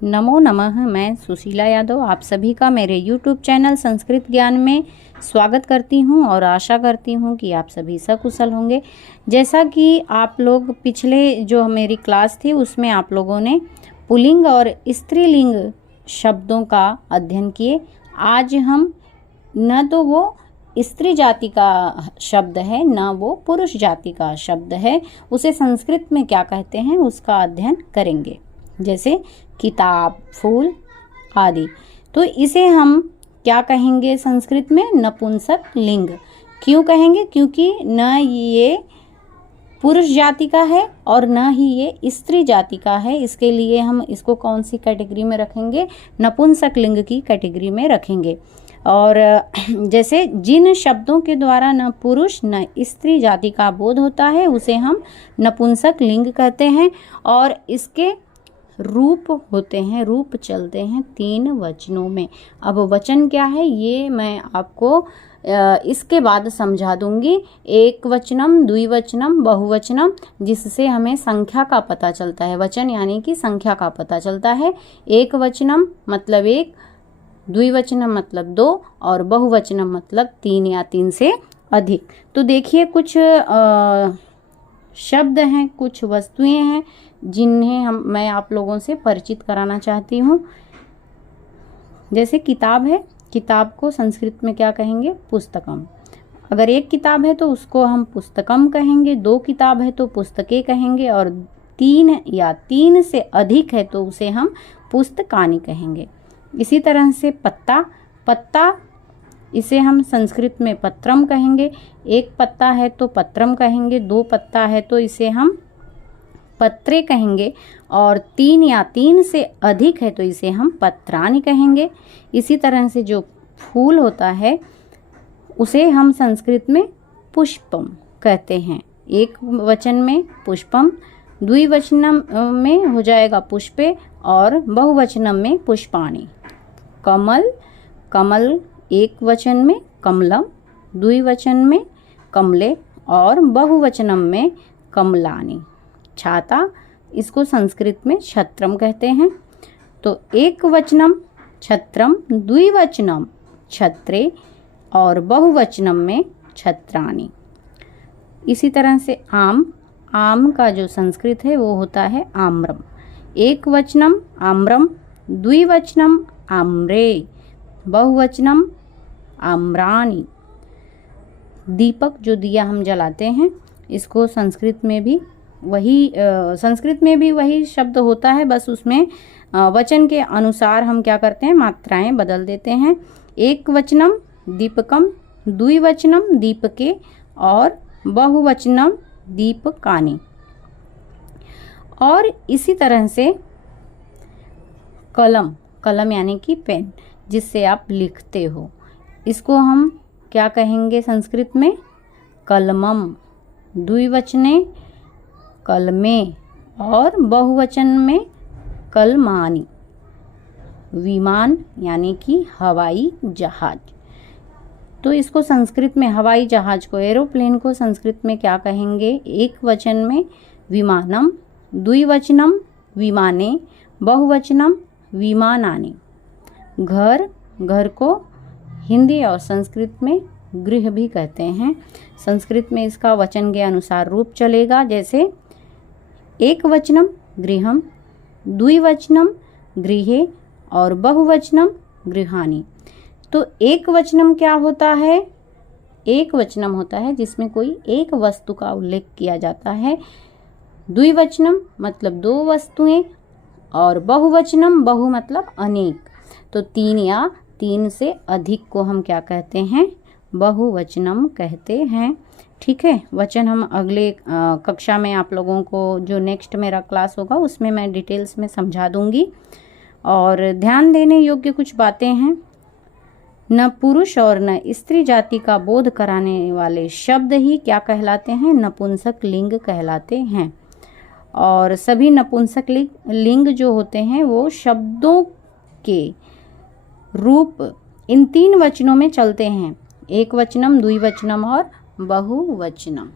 नमो नमः। मैं सुशीला यादव आप सभी का मेरे YouTube चैनल संस्कृत ज्ञान में स्वागत करती हूं और आशा करती हूं कि आप सभी सकुशल होंगे। जैसा कि आप लोग पिछले जो मेरी क्लास थी उसमें आप लोगों ने पुल्लिंग और स्त्रीलिंग शब्दों का अध्ययन किए। आज हम न तो वो स्त्री जाति का शब्द है न वो पुरुष जाति का शब्द है, उसे संस्कृत में क्या कहते हैं उसका अध्ययन करेंगे। जैसे किताब, फूल आदि। तो इसे हम क्या कहेंगे संस्कृत में? नपुंसक लिंग। क्यों कहेंगे? क्योंकि न ये पुरुष जाति का है और न ही ये स्त्री जाति का है। इसके लिए हम इसको कौन सी कैटेगरी में रखेंगे? नपुंसक लिंग की कैटेगरी में रखेंगे। और जैसे जिन शब्दों के द्वारा न पुरुष न स्त्री जाति का बोध होता है उसे हम नपुंसक लिंग कहते हैं। और इसके रूप होते हैं, रूप चलते हैं 3 वचनों में। अब वचन क्या है ये मैं आपको इसके बाद समझा दूंगी। एक वचनम, द्विवचनम, बहुवचनम, जिससे हमें संख्या का पता चलता है। वचन यानी कि संख्या का पता चलता है। एक वचनम मतलब 1, द्विवचनम मतलब 2 और बहुवचनम मतलब 3 या 3 से अधिक। तो देखिए कुछ शब्द हैं, कुछ वस्तुएं हैं जिन्हें मैं आप लोगों से परिचित कराना चाहती हूँ। जैसे किताब है, किताब को संस्कृत में क्या कहेंगे? पुस्तकम। अगर एक किताब है तो उसको हम पुस्तकम कहेंगे, 2 किताब है तो पुस्तकें कहेंगे और 3 या 3 से अधिक है तो उसे हम पुस्तकानि कहेंगे। इसी तरह से पत्ता, पत्ता इसे हम संस्कृत में पत्रम कहेंगे। 1 पत्ता है तो पत्रम कहेंगे, 2 पत्ता है तो इसे हम पत्रे कहेंगे और 3 या 3 से अधिक है तो इसे हम पत्रानि कहेंगे। इसी तरह से जो फूल होता है उसे हम संस्कृत में पुष्पम कहते हैं। एक वचन में पुष्पम, द्विवचनम में हो जाएगा पुष्पे और बहुवचनम में पुष्पाणि। कमल, कमल एक वचन में कमलम, द्विवचन में कमले और बहुवचनम में कमलानि। छाता, इसको संस्कृत में छत्रम कहते हैं। तो एक वचनम छत्रम, द्विवचनम छत्रे और बहुवचनम में छत्राणि। इसी तरह से आम, आम का जो संस्कृत है वो होता है आम्रम। एक वचनम आम्रम, द्विवचनम आम्रे, बहुवचनम आम्राणि। दीपक, जो दिया हम जलाते हैं, इसको संस्कृत में भी वही शब्द होता है, बस उसमें वचन के अनुसार हम क्या करते हैं? मात्राएं बदल देते हैं। एक वचनम दीपकम, द्विवचनम दीपके और बहुवचनम दीपकानि। और इसी तरह से कलम, कलम यानी कि पेन जिससे आप लिखते हो, इसको हम क्या कहेंगे संस्कृत में? कलमम। द्विवचने कलमे और बहुवचन में कलमानि। विमान यानी कि हवाई जहाज, तो इसको संस्कृत में हवाई जहाज को, एरोप्लेन को संस्कृत में क्या कहेंगे? एक वचन में विमानम, द्विवचनम विमाने, बहुवचनम विमानानि। घर, घर को हिंदी और संस्कृत में गृह भी कहते हैं। संस्कृत में इसका वचन के अनुसार रूप चलेगा। जैसे एक वचनम गृहम, द्विवचनम गृहे और बहुवचनम गृहाणि। तो एक वचनम क्या होता है? एक वचनम होता है जिसमें कोई एक वस्तु का उल्लेख किया जाता है। द्विवचनम मतलब 2 वस्तुएं और बहुवचनम, बहु मतलब अनेक। तो 3 या 3 से अधिक को हम क्या कहते हैं? बहुवचनम कहते हैं। ठीक है, वचन हम अगले कक्षा में आप लोगों को, जो नेक्स्ट मेरा क्लास होगा उसमें मैं डिटेल्स में समझा दूंगी। और ध्यान देने योग्य कुछ बातें हैं। न पुरुष और न स्त्री जाति का बोध कराने वाले शब्द ही क्या कहलाते हैं? नपुंसक लिंग कहलाते हैं। और सभी नपुंसक लिंग जो होते हैं वो शब्दों के रूप इन 3 वचनों में चलते हैं। एक वचनम, द्विवचनम और बहुवचनम।